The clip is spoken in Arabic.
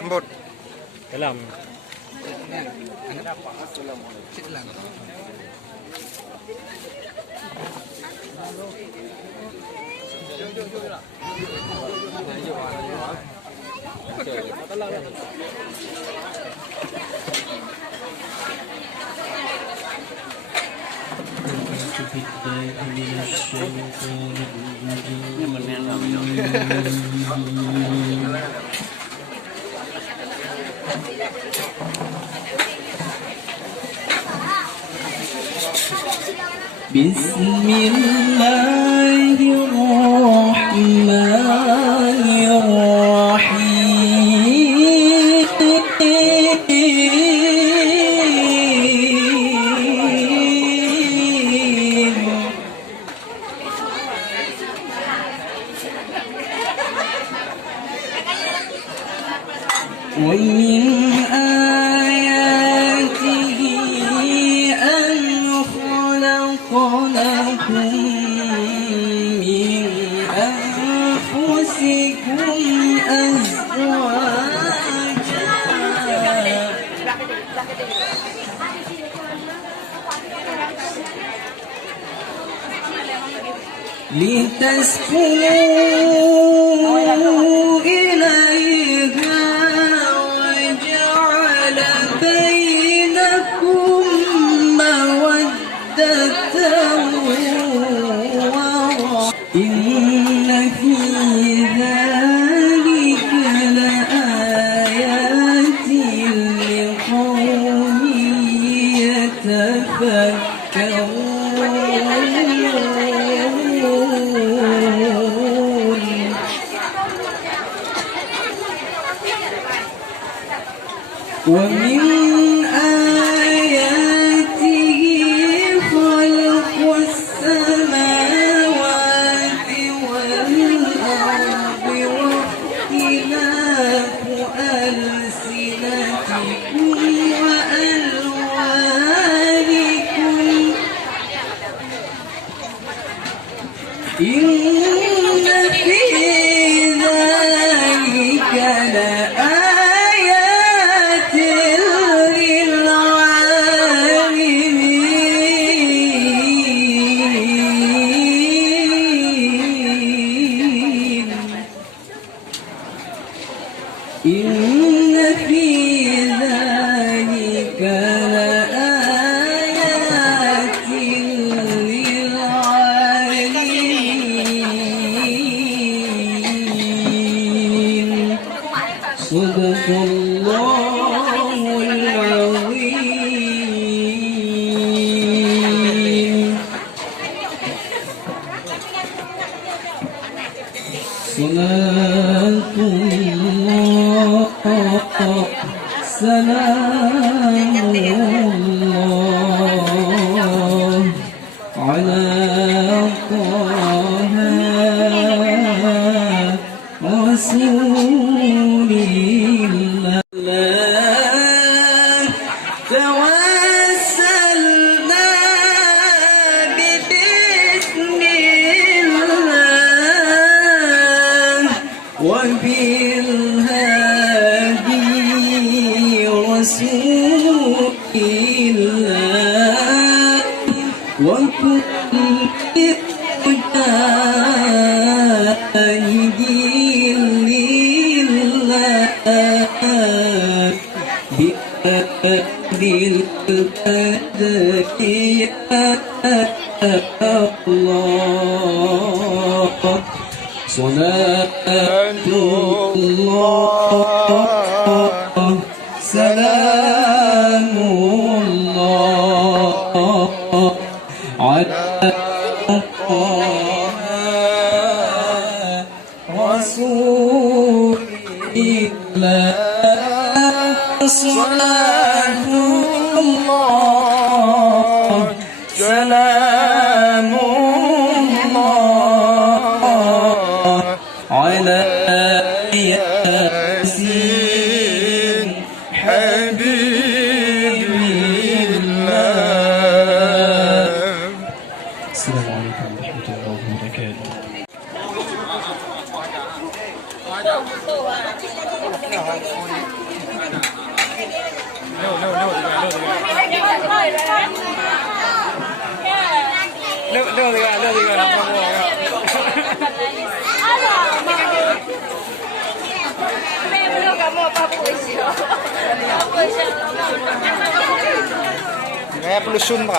Embut. Dalam. ومن آياته أن خلق لكم من أنفسكم أزواجا لتسكنوا إليها وجعل بينكم مودة ورحمة إن في ذلك لآيات لقوم يتفكرون ومن آياته خلق السماوات والأرض واختلاف ألسنتكم وألوانكم إن في ذلك لآيات للعالمين إن في ذلك لآيات للعالمين صدق الله العظيم صلاة الله سلام الله على طه رسول الله توسلنا ببسم الله وبالهادي رسول الله وكل مجاهد لله بأهل القدر يا الله صلاة الله سلام الله على رسول الله صلاة الله سلام الله على ياسين حبيب الله. السلام عليكم ورحمة الله وبركاته. Kaya pelusun, Pak.